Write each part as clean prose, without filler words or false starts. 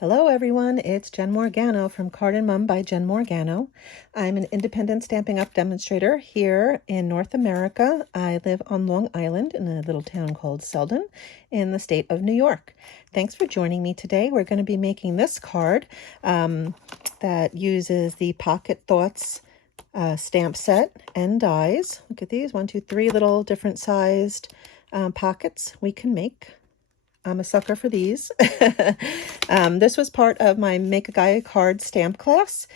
Hello everyone, it's Jen Morgano from Card and Mum by Jen Morgano. I'm an independent Stampin' Up! Demonstrator here in North America. I live on Long Island in a little town called Selden in the state of New York. Thanks for joining me today. We're going to be making this card that uses the Pocket Thoughts stamp set and dies. Look at these, 1, 2, 3 little different sized pockets we can make. I'm a sucker for these. This was part of my Make a Gaia card stamp class.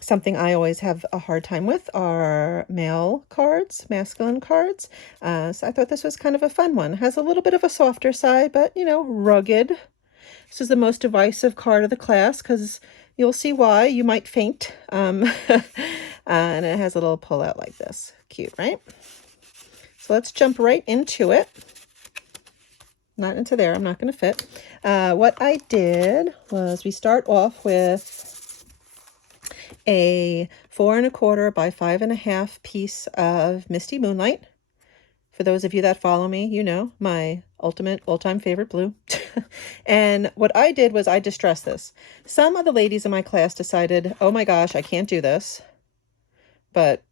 Something I always have a hard time with are male cards, masculine cards. So I thought this was kind of a fun one. Has a little bit of a softer side, but you know, rugged. This is the most divisive card of the class because you'll see why. You might faint. And it has a little pull out like this. Cute, right? So let's jump right into it. Not into there, I'm not going to fit. What I did was we start off with a 4 1/4 by 5 1/2 piece of Misty Moonlight. For those of you that follow me, you know, my ultimate all-time favorite blue. And what I did was I distressed this. Some of the ladies in my class decided, oh my gosh, I can't do this. But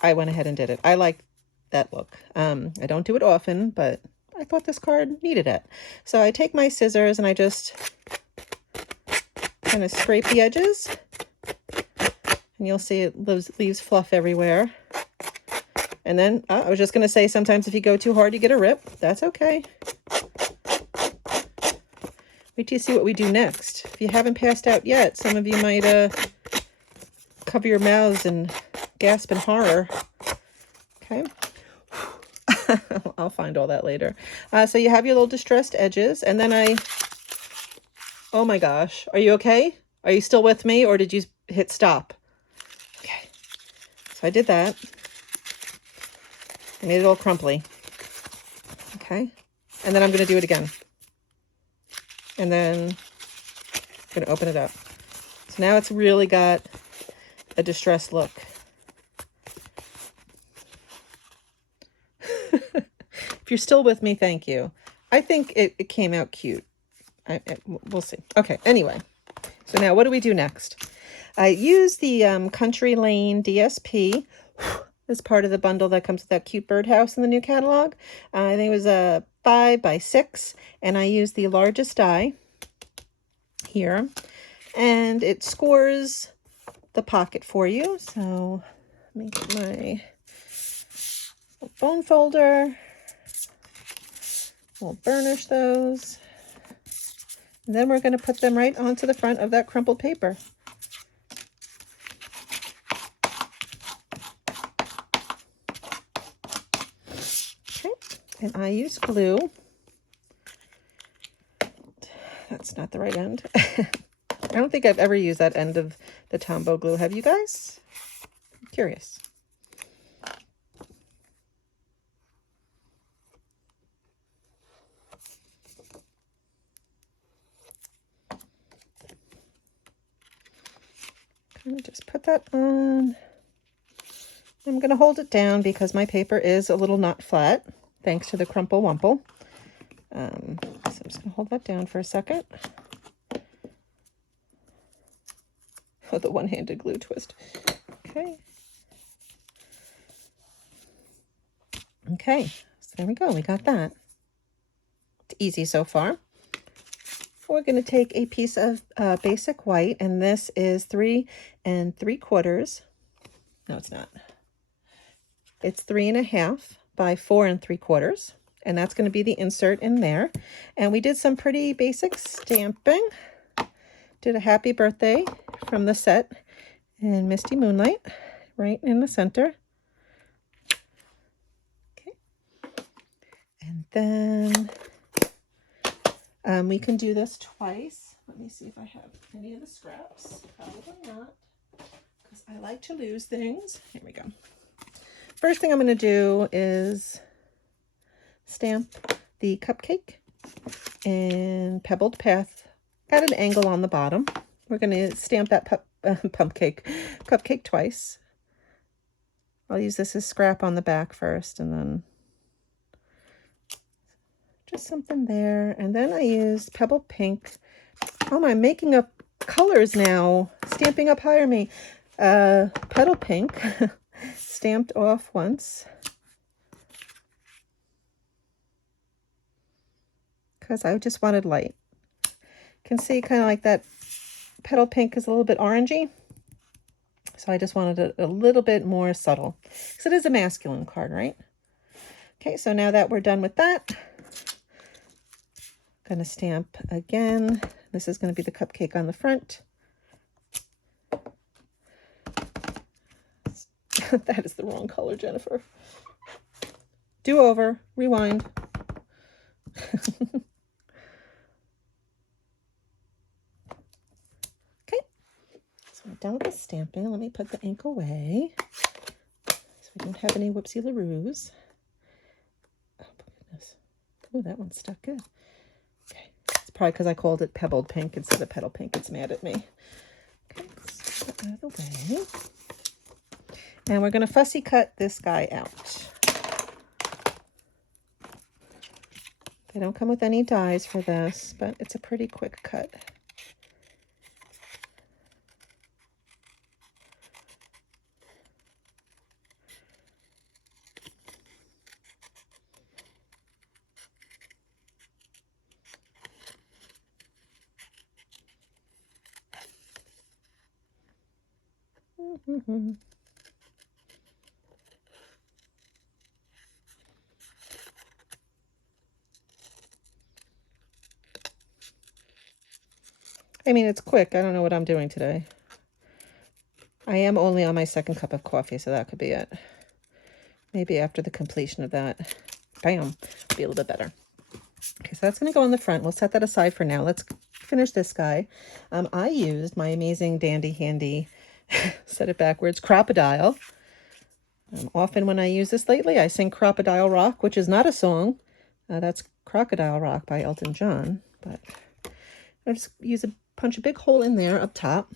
I went ahead and did it. I like that look. I don't do it often, but I thought this card needed it. So I take my scissors and I just kind of scrape the edges. And you'll see it leaves fluff everywhere. And then, I was just going to say, sometimes if you go too hard, you get a rip. That's okay. Wait till you see what we do next. If you haven't passed out yet, some of you might cover your mouths and gasp in horror. Okay. I'll find all that later. So you have your little distressed edges, and then oh my gosh, are you okay? Are you still with me, or did you hit stop? Okay, so I did that. I made it all crumply. Okay, and then I'm going to do it again. And then I'm going to open it up. So now it's really got a distressed look. If you're still with me, thank you. I think it came out cute. We'll see. Okay, anyway. So now what do we do next? I use the Country Lane DSP as part of the bundle that comes with that cute birdhouse in the new catalog. I think it was a 5 by 6, and I use the largest die here. And it scores the pocket for you. So make my bone folder. We'll burnish those. And then we're going to put them right onto the front of that crumpled paper. Okay, and I use glue. That's not the right end. I don't think I've ever used that end of the Tombow glue. Have you guys? I'm curious. Just put that on. I'm going to hold it down because my paper is a little not flat, thanks to the Crumple Wumple. So I'm just going to hold that down for a second. Oh, the one-handed glue twist. Okay. Okay, so there we go. We got that. It's easy so far. We're going to take a piece of basic white, and this is 3 3/4. No, it's not. It's 3 1/2 by 4 3/4, and that's going to be the insert in there. And we did some pretty basic stamping. Did a happy birthday from the set in Misty Moonlight right in the center. Okay. And then we can do this twice. Let me see if I have any of the scraps. Probably not, because I like to lose things. Here we go. First thing I'm going to do is stamp the cupcake in Pebbled Path at an angle on the bottom. We're going to stamp that cupcake twice. I'll use this as scrap on the back first, and then just something there. And then I used Pebbled Pink Oh, I'm making up colors now. Stamping Up Hire Me. Petal Pink. Stamped off once. Because I just wanted light. You can see kind of like that Petal Pink is a little bit orangey. So I just wanted it a little bit more subtle. Because it is a masculine card, right? Okay, so now that we're done with that, I'm going to stamp again. This is going to be the cupcake on the front. That is the wrong color, Jennifer. Do over. Rewind. Okay, so we're done with the stamping. Let me put the ink away so we don't have any whoopsie-la-roos. Oh, goodness. Oh, that one's stuck good. Okay, it's probably because I called it Pebbled Pink instead of Petal Pink. It's mad at me. Okay, let's put that out of the way. And we're going to fussy cut this guy out. They don't come with any dies for this, but it's a pretty quick cut. I mean, it's quick. I don't know what I'm doing today. I am only on my second cup of coffee, so that could be it. Maybe after the completion of that, bam, be a little bit better. Okay, so that's going to go on the front. We'll set that aside for now. Let's finish this guy. I used my amazing dandy handy, said it backwards, Crop-A-Dile. Often when I use this lately, I sing Crop-A-Dile Rock, which is not a song. That's Crocodile Rock by Elton John. But I just punch a big hole in there up top.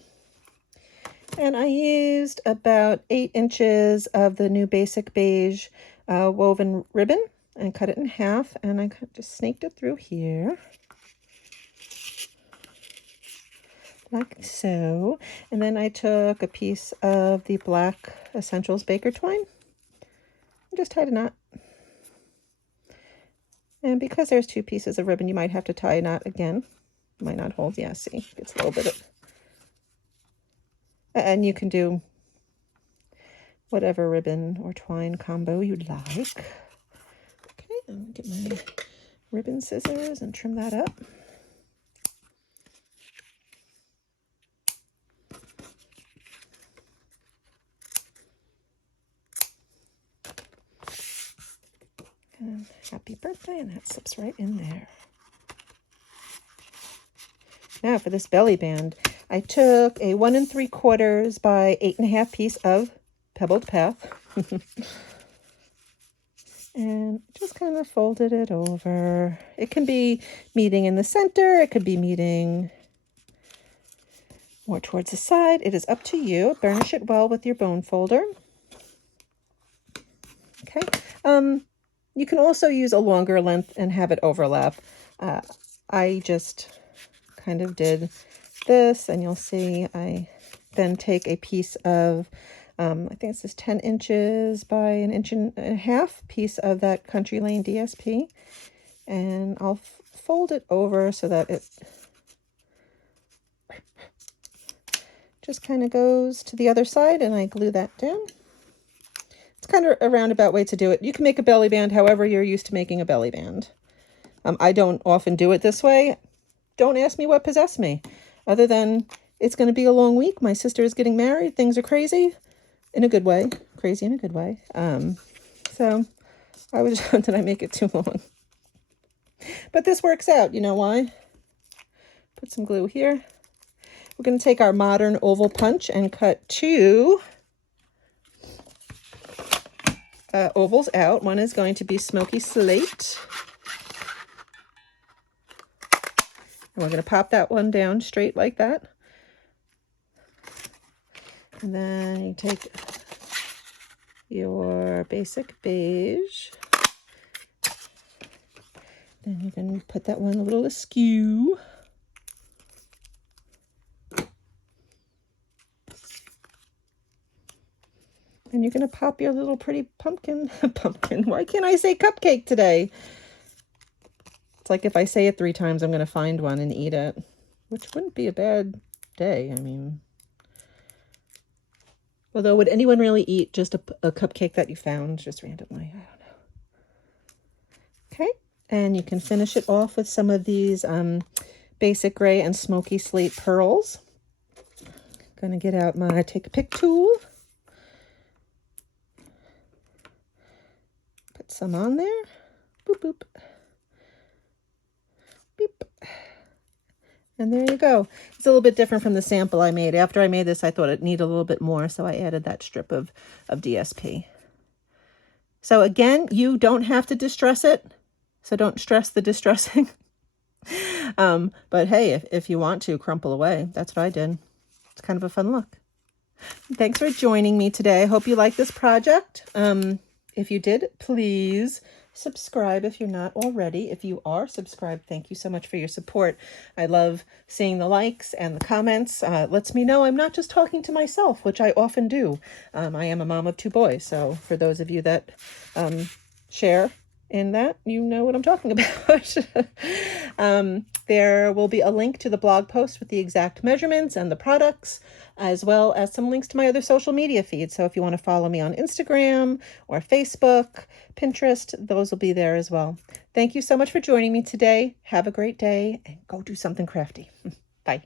And I used about 8 inches of the new Basic Beige woven ribbon and cut it in half. And I just snaked it through here. Like so. And then I took a piece of the black Essentials Baker twine and just tied a knot. And because there's 2 pieces of ribbon, you might have to tie a knot again. Might not hold. Yeah, see, it's a little bit of... And you can do whatever ribbon or twine combo you'd like. Okay, I'm going to get my ribbon scissors and trim that up. And happy birthday, and that slips right in there. Now for this belly band, I took a 1 3/4 by 8.5 piece of Pebbled Path and just kind of folded it over. It can be meeting in the center. It could be meeting more towards the side. It is up to you. Burnish it well with your bone folder. Okay. You can also use a longer length and have it overlap. I just kind of did this, and you'll see I then take a piece of, I think this is 10 inches by 1.5 inches piece of that Country Lane DSP, and I'll fold it over so that it just kind of goes to the other side, and I glue that down. It's kind of a roundabout way to do it. You can make a belly band however you're used to making a belly band. I don't often do it this way. Don't ask me what possessed me, other than it's going to be a long week. My sister is getting married. Things are crazy in a good way. Crazy in a good way. So I was, did I make it too long? But this works out. You know why? Put some glue here. We're going to take our modern oval punch and cut 2 ovals out. One is going to be smoky slate. And we're going to pop that one down straight like that. And then you take your Basic Beige. Then you can put that one a little askew. And you're going to pop your little pretty pumpkin. Pumpkin. Why can't I say cupcake today? It's like if I say it 3 times, I'm going to find one and eat it, which wouldn't be a bad day. I mean, although would anyone really eat just a cupcake that you found just randomly? I don't know. Okay. And you can finish it off with some of these basic gray and smoky slate pearls. Gonna get out my take a pick tool. Put some on there. Boop, boop. Beep. And there you go. It's a little bit different from the sample I made. After I made this, I thought it needed a little bit more, so I added that strip of DSP. So again, you don't have to distress it, so don't stress the distressing. But hey, if you want to, crumple away. That's what I did. It's kind of a fun look. Thanks for joining me today. I hope you like this project. If you did, please subscribe if you're not already. If you are subscribed, thank you so much for your support. I love seeing the likes and the comments. It lets me know I'm not just talking to myself, which I often do. I am a mom of 2 boys, so for those of you that share in that, you know what I'm talking about. There will be a link to the blog post with the exact measurements and the products, as well as some links to my other social media feeds. So if you want to follow me on Instagram or Facebook, Pinterest, those will be there as well. Thank you so much for joining me today. Have a great day and go do something crafty. Bye.